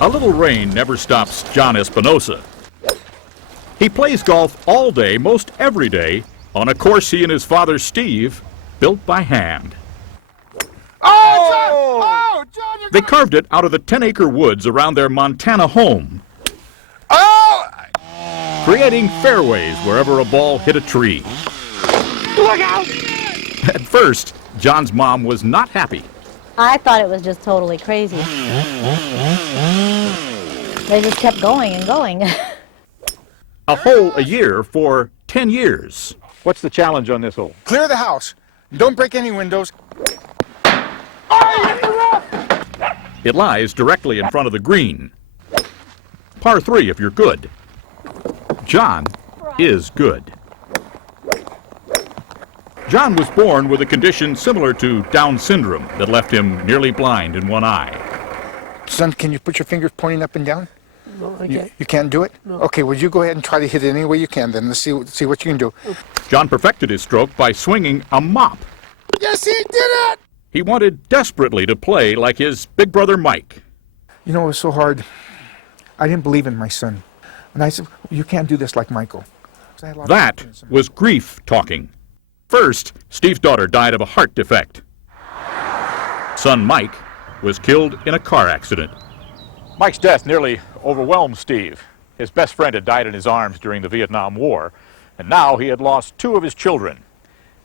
A little rain never stops John Espinosa. He plays golf all day, most every day, on a course he and his father Steve built by hand. Oh, John, They carved it out of the 10-acre woods around their Montana home, creating fairways wherever a ball hit a tree. Look out! At first, John's mom was not happy. I thought it was just totally crazy. They just kept going and going. A hole a year for 10 years. What's the challenge on this hole? Clear the house. Don't break any windows. It lies directly in front of the green. Par 3 if you're good. John is good. John was born with a condition similar to Down syndrome that left him nearly blind in one eye. Son, can you put your fingers pointing up and down? No, I can't. You can't do it? No. Okay, well, you go ahead and try to hit it any way you can, then. Let's see what you can do. John perfected his stroke by swinging a mop. Yes, he did it! He wanted desperately to play like his big brother Mike. You know, it was so hard. I didn't believe in my son. And I said, you can't do this like Michael. That was grief talking. First, Steve's daughter died of a heart defect. Son Mike was killed in a car accident. Mike's death nearly overwhelmed Steve. His best friend had died in his arms during the Vietnam War, and now he had lost 2 of his children.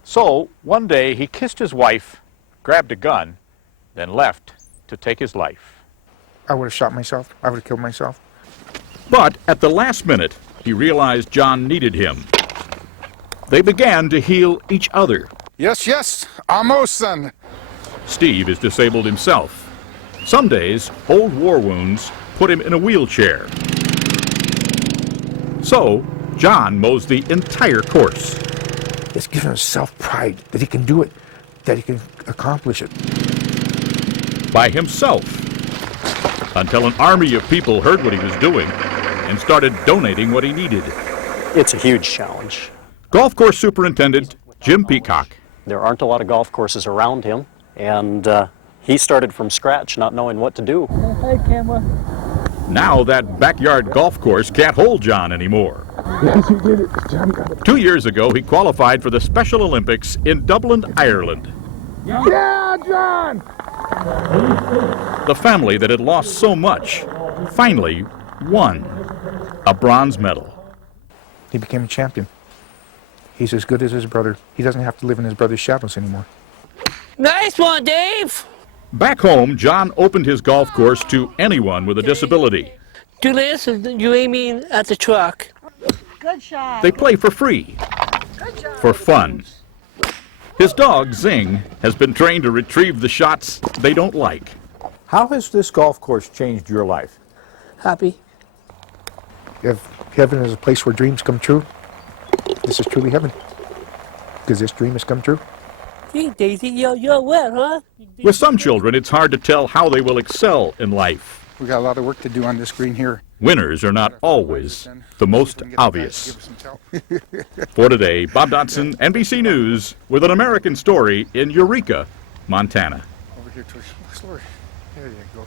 So, one day he kissed his wife, grabbed a gun, then left to take his life. I would have shot myself. I would have killed myself. But at the last minute, he realized John needed him. They began to heal each other. Yes, yes. Almost, son. Steve is disabled himself. Some days, old war wounds put him in a wheelchair. So, John mows the entire course. It's giving him self-pride that he can do it, that he can accomplish it. By himself. Until an army of people heard what he was doing and started donating what he needed. It's a huge challenge. Golf course superintendent Jim Peacock. There aren't a lot of golf courses around him, and he started from scratch not knowing what to do. Hi, camera. Now that backyard golf course can't hold John anymore. Yes, he did it. John got it. 2 years ago, he qualified for the Special Olympics in Dublin, Ireland. Yeah, John! The family that had lost so much finally won a bronze medal. He became a champion. He's as good as his brother. He doesn't have to live in his brother's shadows anymore. Nice one, Dave. Back home, John opened his golf course to anyone with a disability. Do this, and you aiming at the truck. Good shot. They play for free, for fun. His dog, Zing, has been trained to retrieve the shots they don't like. How has this golf course changed your life? Happy. If heaven is a place where dreams come true, this is truly heaven. Because this dream has come true. Gee, Daisy, you're wet, huh? With some children, it's hard to tell how they will excel in life. We got a lot of work to do on this green here. Winners are not always the most obvious. For today, Bob Dotson, NBC News, with an American story in Eureka, Montana. Over here towards the story. There you go.